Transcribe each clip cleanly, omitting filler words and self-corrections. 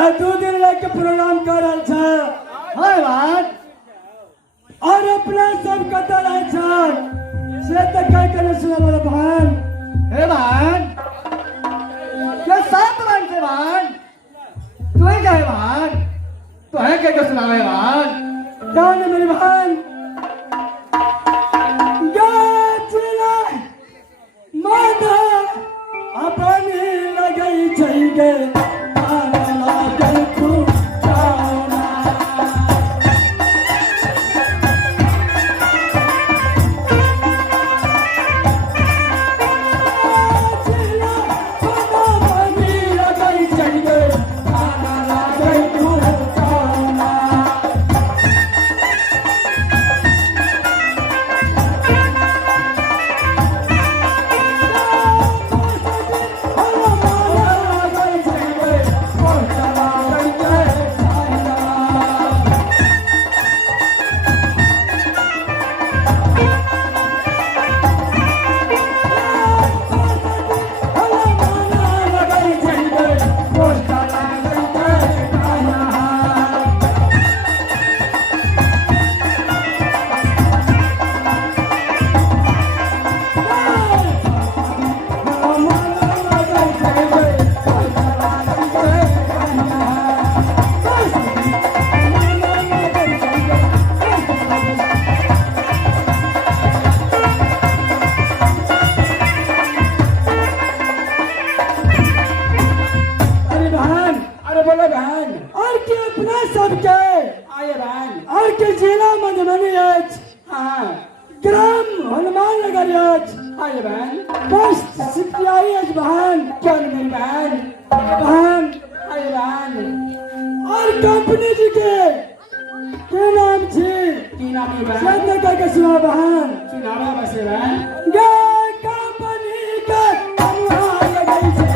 आज 2 दिन लेके प्रोग्राम कर रहा था हाय बात और अपना सब कता रहा था से तक क्या करे सुना बोला भान हे भान क्या साथ भान से भान तू ही क्या है भान तो है क्या सुनावे भान जाने मेरी भान गाचना माता अपनी लगाई चाहिए ग्राम हनुमान नगर हाय बहन बस सिपियाई आज बहन क्या मेरी बहन बहन हाय बहन और कंपनी जी के नाम छे की नाम है बहन संत का के सुना बहन सुनावा बसे बहन गे कंपनी का हनुमान लगाई छे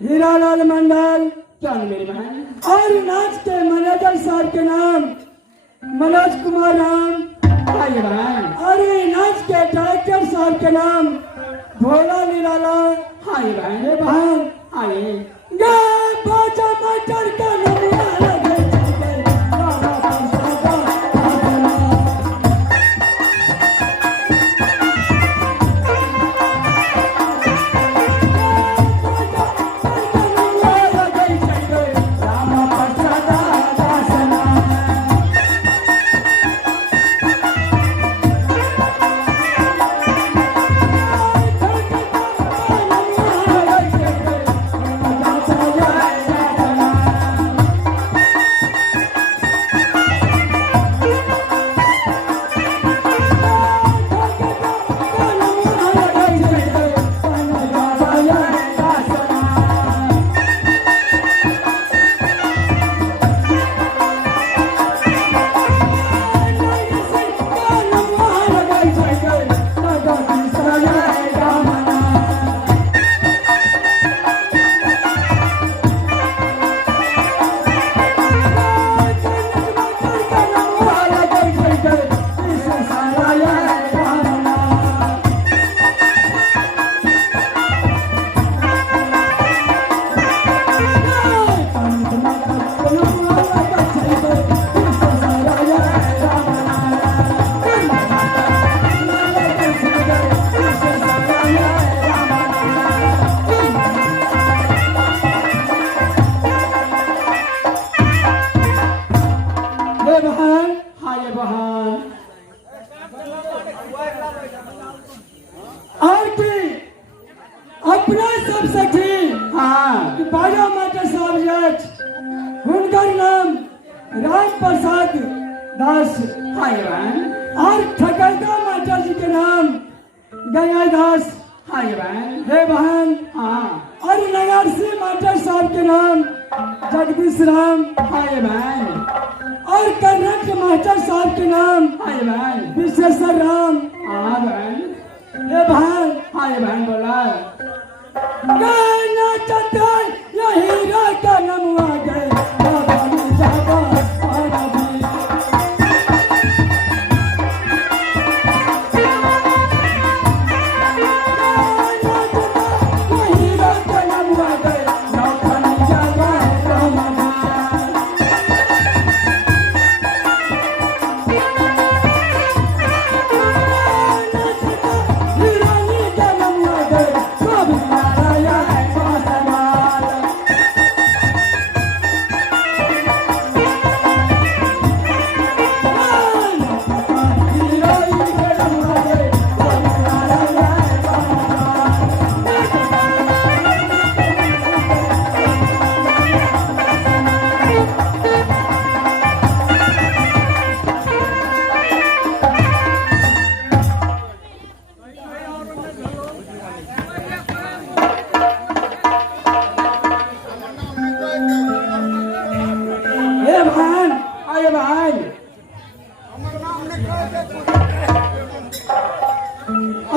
हीरालाल मंडल, क्या मेरी बहन, और नाच के मैनेजर साहब के नाम मनोज कुमार राम, आइए बहन, और नाच के डायरेक्टर साहब के नाम भोला निराला, आइए बहन, ये बहन आइए। गा बाजा मटर का नमूना लगे चलते रामा प्रसादा आसना। अपना सब सखी बाजा माता साहब उनकर नाम राम प्रसाद दास और ठकरदा माता जी के नाम गंगा दास हे बहन, और नगरसी माता साहब के नाम जगदीश राम, बहन, और कर्नाटक मास्टर साहब के नाम विश्वेश्वर राम, हे बहन, बहन बोला गाना चलता या हीरा का नमवा गए बाबा ने जाबा पारा दी। गाना चलता या हीरा का नमवा गए बाबा ने जाबा पारा दी।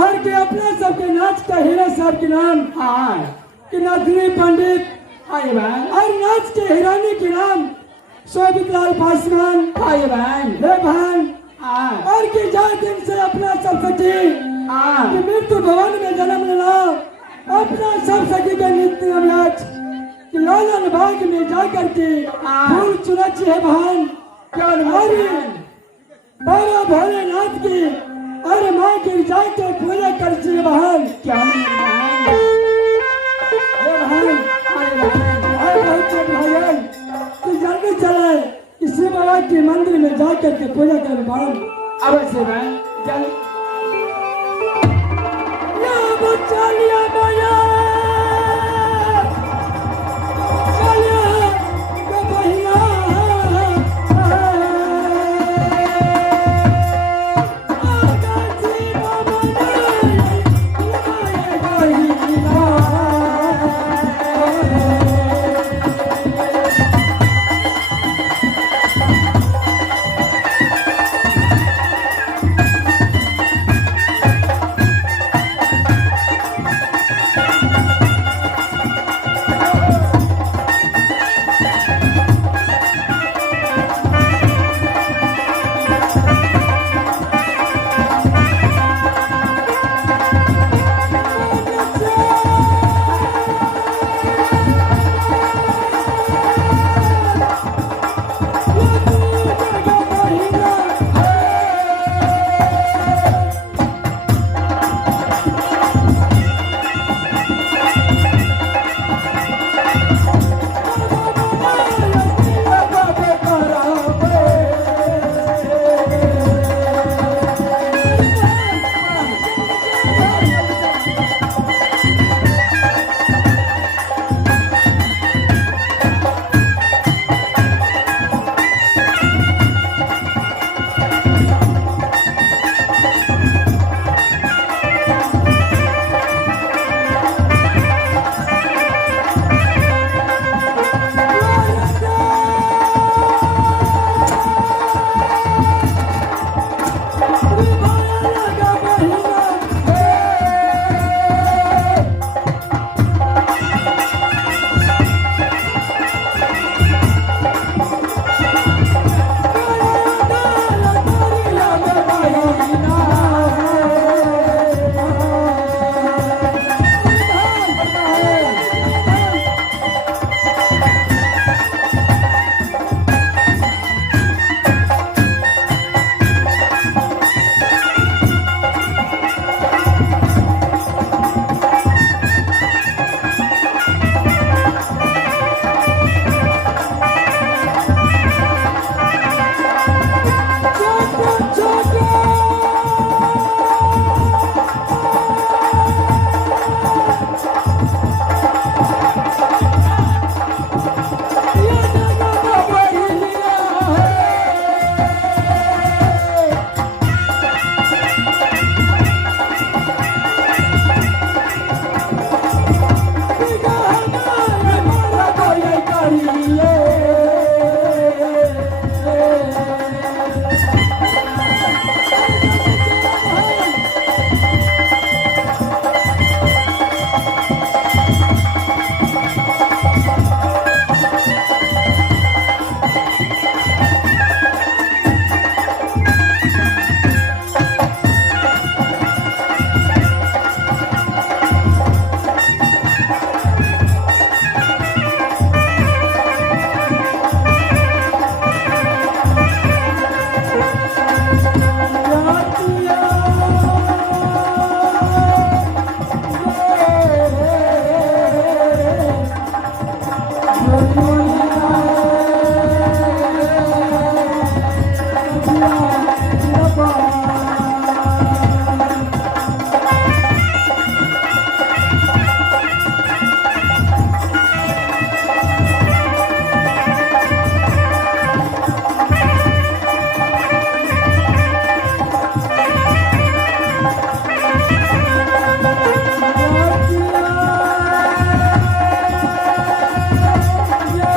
और के अपना सबके नाच का हीरा साहब के नाम कि नथनी पंडित, और नाच के हिरानी के नाम शोभित लाल पासवान, हे बहन, और के जाए दिन से अपना सब सखी मृत्यु भवन में जन्म लेना अपना सब सखी के नित्य अभ्यास कि लालन बाग में जाकर के फूल चुनच है बहन, बाबा भोलेनाथ की और माँ की जाके पूजा करती है बहन, क्या बहन तू जल्दी चले इसी बाबा के मंदिर में जाकर के पूजा कर बहन। अवश्य बहन चल बच्चा लिया भैया Yeah.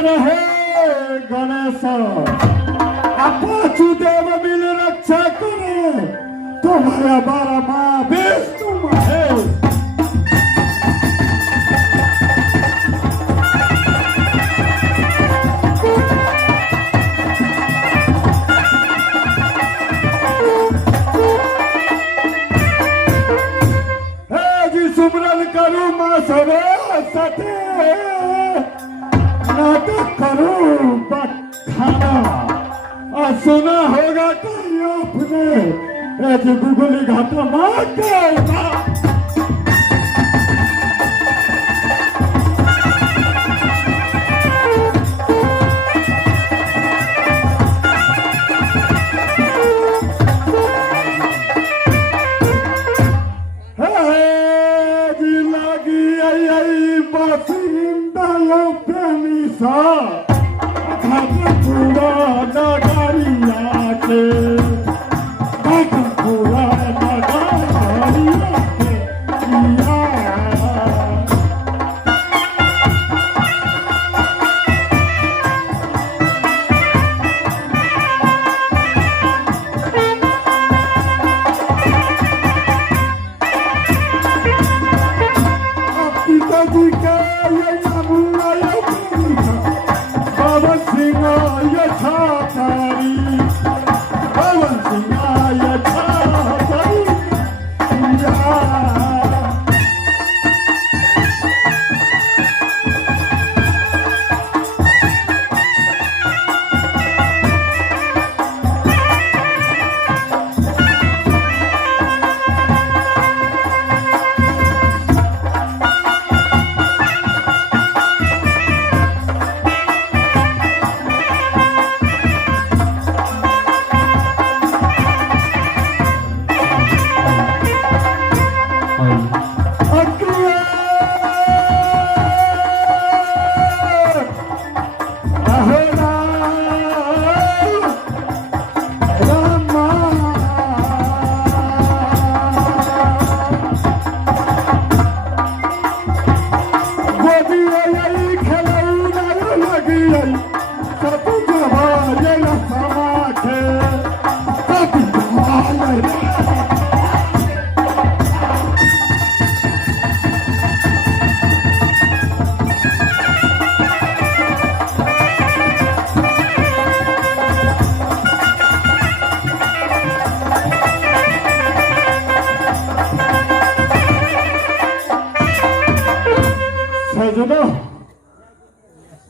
रहे गणेश वासुदेव मिल रक्षा करे तुम्हारा बारा माँ विष्णु है। सुमरन करूं मां सरे सते नाटक करूं बखाना और सुना होगा कहीं आपने एक गुगली घाटा मार के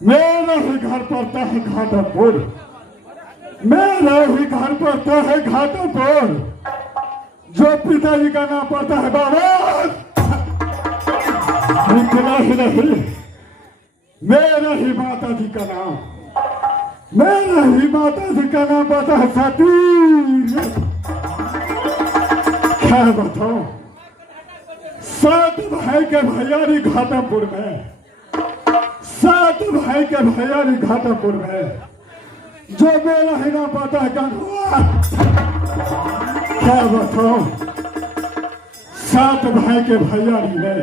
मेरा ही घर पड़ता है घाटापुर, मेरा ही घर पड़ता है घाटापुर। जो पिताजी का नाम पड़ता है बाबा, इतना ही नहीं, मेरा ही माता जी का नाम, मेरा ही माता जी का नाम पड़ता है सती। क्या बताओ, 7 भाई के भैयारी घाटापुर में, 7 भाई के भैयारी घाटापुर में, जो मेरा ही ना पता है गंगवा। क्या बताओ, 7 भाई के भैयारी में,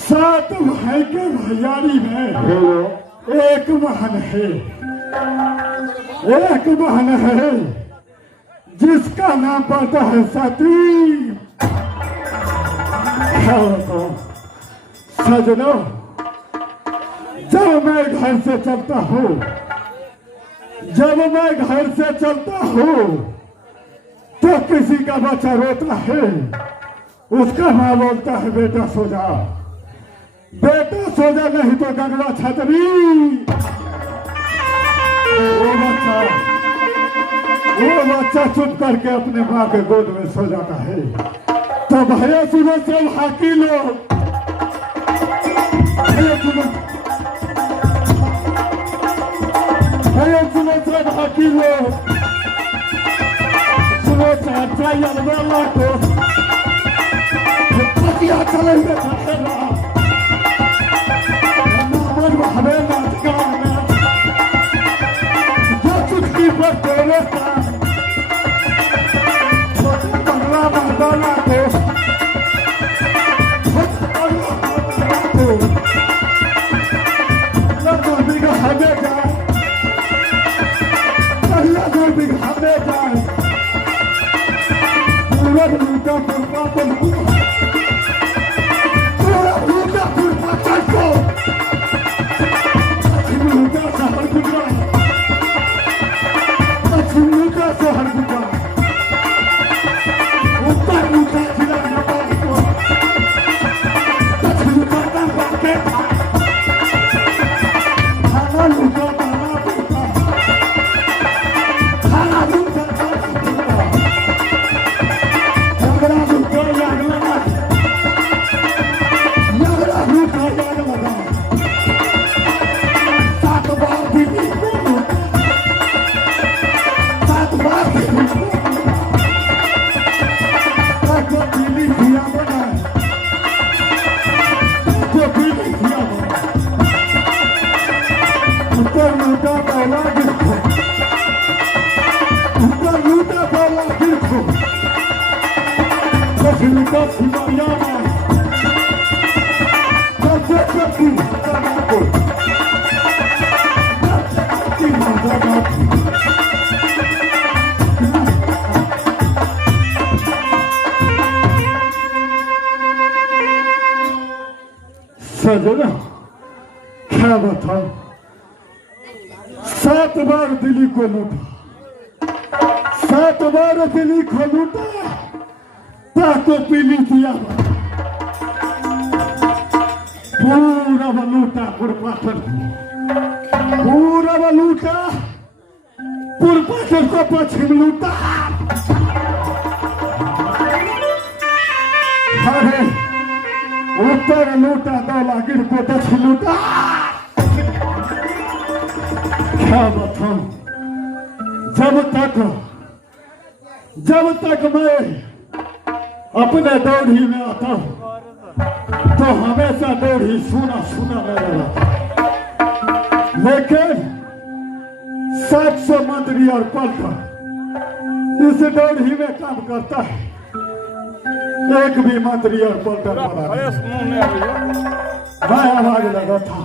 7 भाई के भैयारी में एक बहन है, एक बहन है जिसका नाम पड़ता है सती। क्या बताओ सजनो, जब मैं घर से चलता हूँ, जब मैं घर से चलता हूँ तो किसी का बच्चा रोता है, उसका माँ बोलता है बेटा सो जा, बेटा सो जा, नहीं तो गंगवा छतरी। वो बच्चा चुप करके अपने माँ के गोद में सो जाता है। तो भैया सुनो सब हाकी लोग, भैया सुनो सब हाकी लोग, सुनो चाचा यलवाला को पतिया चलेंगे छठेला नंबर हमें नाच गाना जो चुटकी पर तेरे का बंगला मर्दाना को लगभग पूरा लूटा पुरपा तो पूरा लूटा पुरपा चढ़ो पश्चिम लूटा शहर गुजरात पश्चिम लूटा शहर गुजरात उत्तर लूटा जिला नवाबपुर दक्षिण लूटा बाकेट थाना लूटा सजना क्या बताओ 7 बार दिल्ली को लूटा 7 बार दिल्ली को लूटा ताको पीली दिया पूरा लूटा पुरपाटर पूरा लूटा पुरपाटर को पश्चिम लूटा अरे उत्तर लूटा दौलागिर को दक्षिण लूटा क्या बताऊं जब तक मैं अपने दौड़ी में आता हूं तो हमेशा दौड़ी सुना सुना मेरा रहता लेकिन 700 मंत्री और पलटन इस दौड़ी में काम करता है एक भी मंत्री और पलटन मैं आवाज लगा था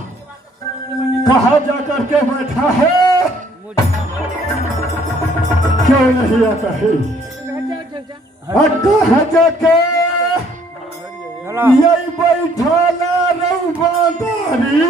कहा जाकर के बैठा है क्यों नहीं आता है कहा जाके यही बैठा ना रहूं बांधारी